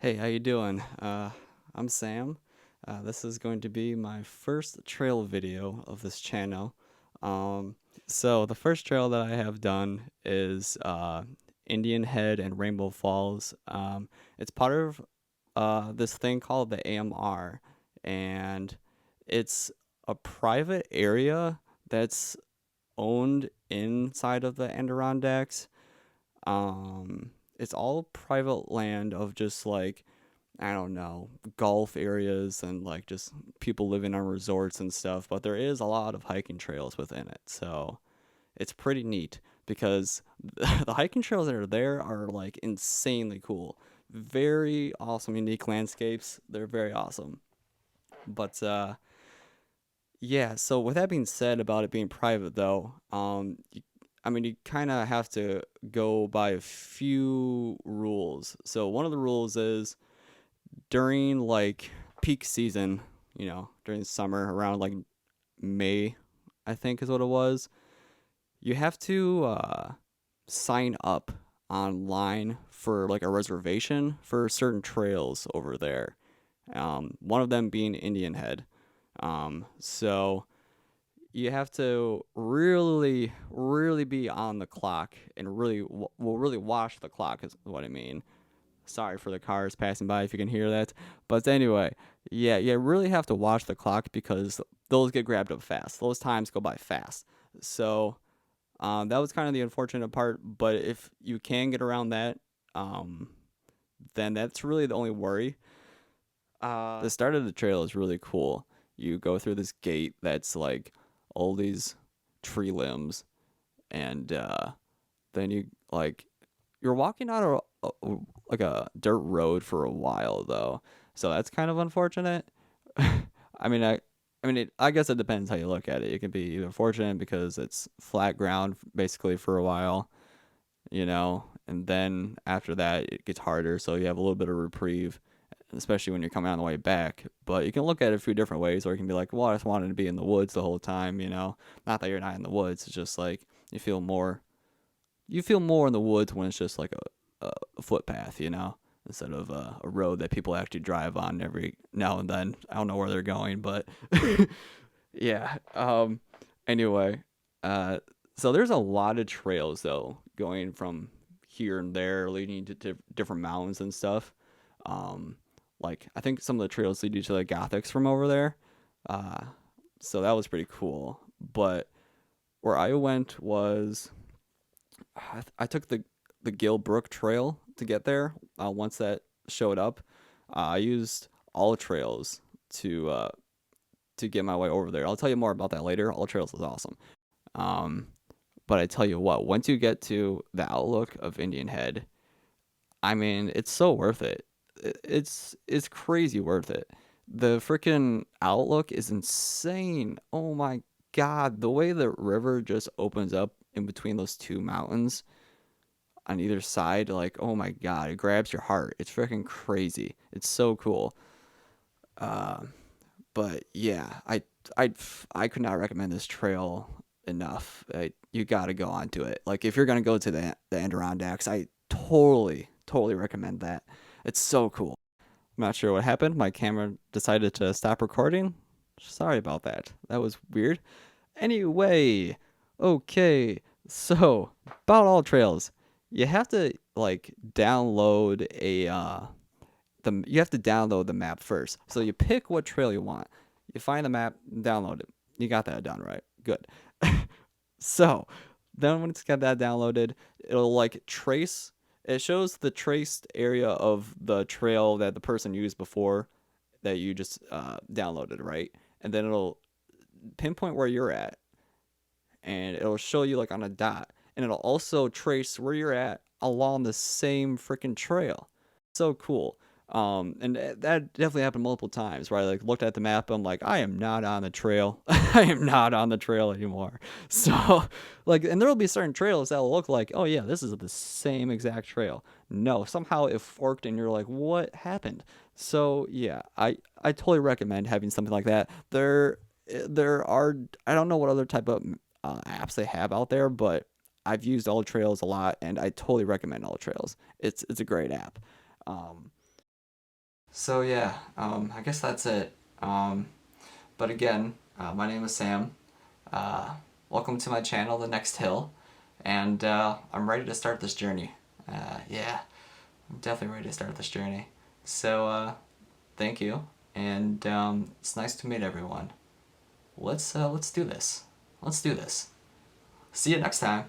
Hey, how you doing? I'm Sam. This is going to be my first trail video of this channel. Um, so the first trail that I have done is Indian Head and Rainbow Falls. It's part of this thing called the AMR, and it's a private area that's owned inside of the Adirondacks. It's all private land of just like I don't know, golf areas and like just people living on resorts and stuff, but there is a lot of hiking trails within it. So it's pretty neat because the hiking trails that are there are like insanely cool. Very awesome, unique landscapes. They're very awesome. But yeah, so with that being said about it being private though, I mean, you kind of have to go by a few rules. So one of the rules is during like peak season, during summer around like May, I think is what it was. You have to sign up online for like a reservation for certain trails over there. One of them being Indian Head. So you have to really, really be on the clock and really, really watch the clock is what I mean. Sorry for the cars passing by if you can hear that. But anyway, yeah, you really have to watch the clock because those get grabbed up fast. Those times go by fast. So that was kind of the unfortunate part. But if you can get around that, um, then that's really the only worry. The start of the trail is really cool. You go through this gate that's like all these tree limbs, and then you're walking on like a dirt road for a while though, so that's kind of unfortunate. I mean, I guess it depends how you look at it. It can be either fortunate because it's flat ground basically for a while, and then after that it gets harder, so you have a little bit of reprieve, especially when you're coming on the way back. But you can look at it a few different ways, or you can be like, well, I just wanted to be in the woods the whole time. Not that you're not in the woods, it's just like you feel more in the woods when it's just like a footpath, instead of a road that people actually drive on every now and then. I don't know where they're going, but yeah. Anyway, uh, so there's a lot of trails though going from here and there, leading to different mountains and stuff. Um, like I think some of the trails lead you to the Gothics from over there. Uh, so that was pretty cool. But where I went was I took the Gilbrook Trail to get there. Once that showed up, I used all trails to uh, to get my way over there. I'll tell you more about that later. All trails is awesome. Um, but I tell you what, once you get to the outlook of Indian Head, I mean, it's so worth it. It's crazy worth it. The freaking outlook is insane. Oh my god, the way the river just opens up in between those two mountains on either side, like oh my god, it grabs your heart. It's freaking crazy. It's so cool. Uh, but yeah, I I could not recommend this trail enough. You got to go onto it. Like if you're gonna go to the Adirondacks, I totally recommend that. It's so cool. I'm not sure what happened. My camera decided to stop recording. Sorry about that. That was weird. Anyway, okay. So, about all trails, you have to like download you have to download the map first. So you pick what trail you want. You find the map, download it. You got that done, right? Good. So, then when it's got that downloaded, it'll like trace it shows the traced area of the trail that the person used before that you just downloaded, right? And then it'll pinpoint where you're at, and it'll show you like on a dot, and it'll also trace where you're at along the same freaking trail. So cool. And that definitely happened multiple times where I like looked at the map. I'm like, I am not on the trail. I am not on the trail anymore. So, like, and there will be certain trails that will look like, oh yeah, this is the same exact trail. No, somehow it forked, and you're like, what happened? So yeah, I totally recommend having something like that. There are I don't know what other type of apps they have out there, but I've used All Trails a lot, and I totally recommend All Trails. It's a great app. Um, So yeah, I guess that's it. But again, my name is Sam. Uh, Welcome to my channel, The Next Hill, and I'm ready to start this journey. Yeah, I'm definitely ready to start this journey. So thank you, and it's nice to meet everyone. Let's do this. Let's do this. See you next time.